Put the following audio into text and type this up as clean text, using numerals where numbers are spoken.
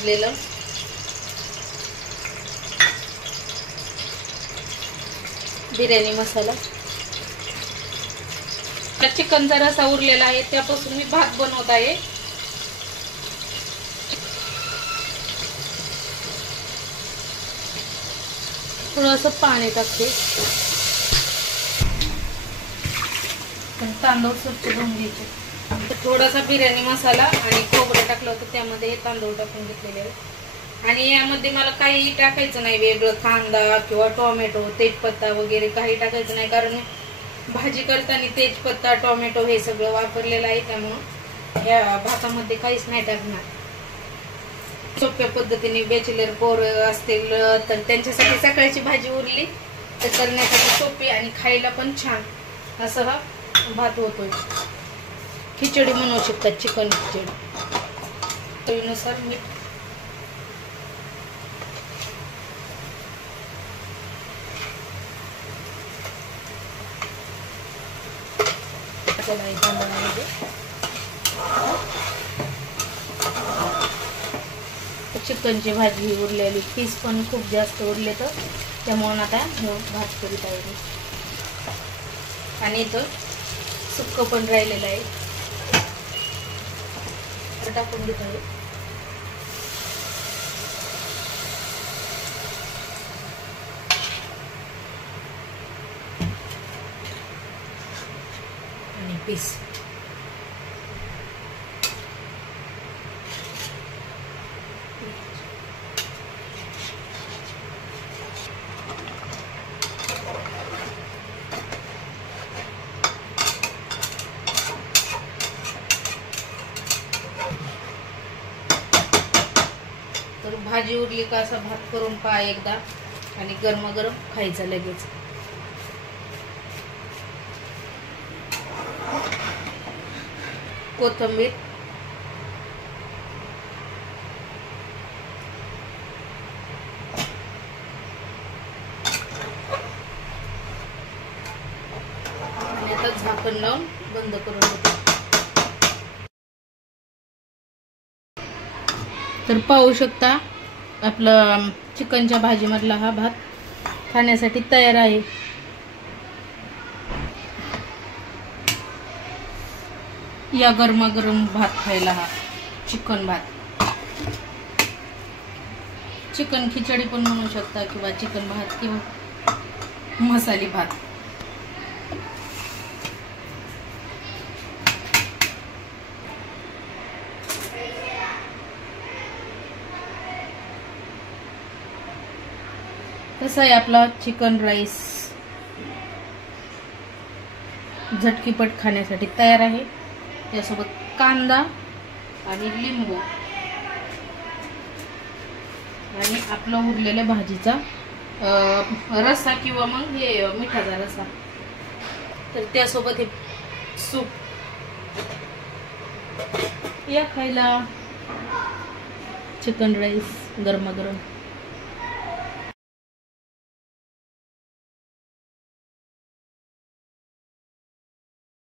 भाजलेलं बिर्याणी मसाला, चिकनचा रसा उरलेला आहे त्यापासून मी भात बनवत आहे। थोडंसं पाणी टाकते, तांदूळ स्वच्छ धुवून घ्यायचे। थोडासा बिर्याणी मसाला आणि खोबरं टाकलं होतं त्यामध्ये हे तांदूळ टाकून घेतलेले आहे। आणि यामध्ये मला काही टाकायचं नाही वेगळं, कांदा किंवा टोमॅटो, तेजपत्ता वगैरे काही टाकायचं नाही, कारण भाजी करताना तेजपत्ता टोमॅटो हे सगळं वापरलेलं आहे, त्यामुळं या भातामध्ये काहीच नाही टाकणार। सोप्या पद्धतीने बॅचलर पोरं असतील तर त्यांच्यासाठी सकाळची भाजी उरली तर करण्यासाठी सोपी आणि खायला पण छान असं हा भात होतोय। खिचडी बनवू शकतात, चिकन खिचडी। चवीनुसार मीठ, चिकनची भाजी उरलेली, पीस पण खूप जास्त उरले तर त्यामुळे आता भात करीत आहे। आणि इथं सुक्क पण राहिलेलं आहे, टाकून घेत आहे। आणि पीस तर भाजी उरली का असा भात करून पहा एकदा, आणि गरमागरम खायचा लगेच। कोथिंबीर, आणि आता झाकण लावून बंद करून देते। तर पाहू शकता आपलं चिकनच्या भाजीमधला हा भात खाण्यासाठी तयार आहे। या गरमागरम भात खायला हा चिकन भात, चिकन खिचडी पण बनवू शकता किंवा चिकन भात किंवा मसाले भात। कसा आहे आपला चिकन राईस झटकीपट खाण्यासाठी तयार आहे। त्यासोबत कांदा आणि लिंबू आणि आपला उरलेल्या भाजीचा रस्सा किंवा मग हे मिठाचा रस्सा, तर त्यासोबत हे सूप या खायला चिकन राईस गरमागरम।